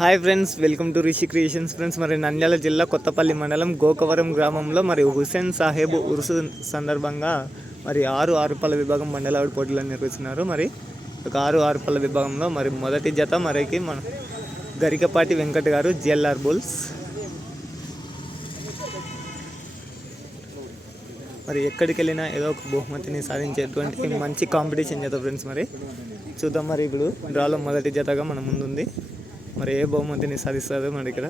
Hi friends welcome to Rishi creations. Friends మరి నంద్యాల జిల్లా కొత్తపల్లి మండలం గోకవరం గ్రామంలో మరి హుసేన్ సాహెబ్ ఉరుసు సందర్భంగా మరి ఆరు ఆరుపల్ల విభాగం మండలావిడి పోటీలను నిర్వహిస్తున్నారు. మరి ఒక ఆరు ఆరుపల్ల విభాగంలో మరి మొదటి జత మరికి మన గరికపాటి వెంకట్ గారు జిఎల్ఆర్ బుల్స్. మరి ఎక్కడికి వెళ్ళినా ఏదో ఒక బహుమతిని సాధించేటువంటి మంచి కాంపిటీషన్ జత ఫ్రెండ్స్ మరి. చూద్దాం మరి ఇప్పుడు డ్రాలో మొదటి జతగా మన ముందుంది. మరి ఏ బహుమతిని సాధిస్తుందో మన ఇక్కడ?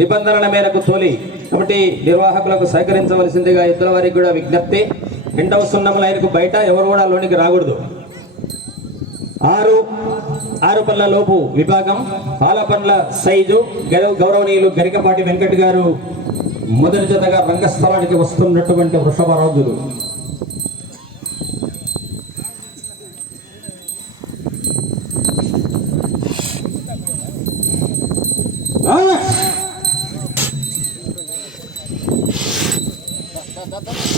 నిబంధనల మేరకు తోలి కాబట్టి నిర్వాహకులకు సహకరించవలసిందిగా ఇతర వారికి కూడా విజ్ఞప్తి. రెండవ సున్నం లైన్కు బయట ఎవరు కూడా లోనికి రాకూడదు. ఆరు ఆరు పనుల లోపు విభాగం పాలపండ్ల సైజు గౌరవనీయులు గరికపాటి వెంకట్ గారు మొదటి జతగా రంగస్థలానికి వస్తున్నటువంటి వృషభ రాజులు. పిలిచేటప్పుడే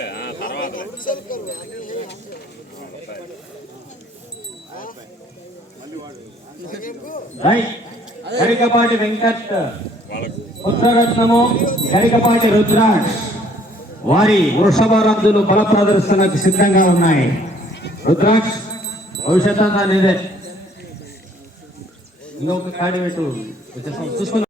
ఆ, తర్వాత. గరికపాటి వెంకట్. వాళ్ళకు. ఉత్తరరత్నము గరికపాటి రుద్రాక్ష్. వారి వృషభ రందులు బల ప్రదర్శనకు సిద్ధంగా ఉన్నాయి. రుద్రాక్ష్ భవిష్యత్ అంతా నీదే ఇంకొక కాడి పెట్టు. చూసుకుందాం.